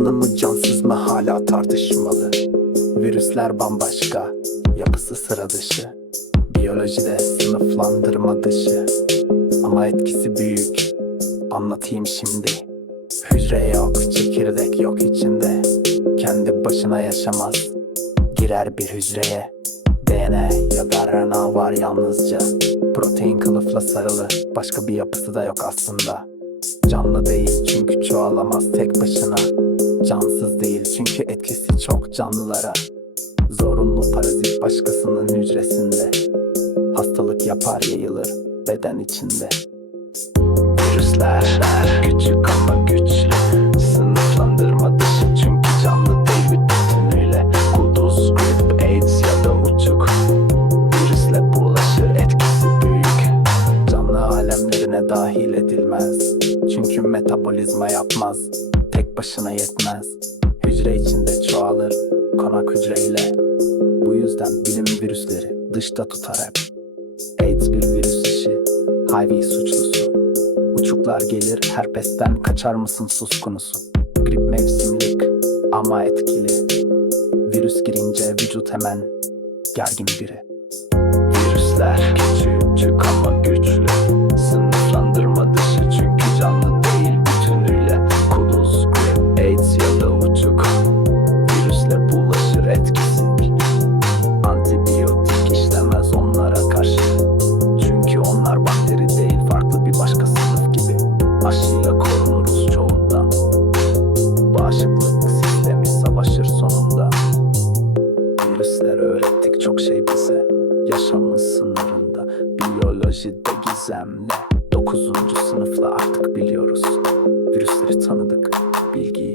canlı mı cansız mı hala tartışmalı? Virüsler bambaşka, yapısı sıra dışı. Biyolojide sınıflandırma dışı. Ama etkisi büyük, anlatayım şimdi. Hücre yok, çekirdek yok içinde. Kendi başına yaşamaz, girer bir hücreye. DNA ya da RNA var yalnızca. Protein kılıfla sarılı, başka bir yapısı da yok aslında. Canlı değil çünkü çoğalamaz tek başına. Cansız değil. Çünkü etkisi çok canlılara. Zorunlu parazit başkasının hücresinde. Hastalık yapar yayılır beden içinde. Virüsler küçük ama güçlü. Sınıflandırma dışı çünkü canlı değil bütünüyle. Kuduz, grip, AIDS ya da uçuk. Virüsle bulaşır etkisi büyük. Canlı alemlerine dahil edilmez. Çünkü metabolizma yapmaz Tek başına yetmez. Hücre içinde çoğalır Konak hücreyle. Bu yüzden bilim virüsleri dışta tutar hep AIDS bir virüs işi HIV suçlusu. Uçuklar gelir herpesten kaçar mısın sus konusu Grip mevsimlik ama etkili. Virüs girince vücut hemen gergin biri. Virüsler. küçük aşıyla korunuruz çoğundan. Bağışıklık sistemi savaşır sonunda? Virüsler öğrettik çok şey bize. Yaşamın sınırında Biyolojide gizemle. Dokuzuncu sınıfla artık biliyoruz. Virüsleri tanıdık Bilgiyi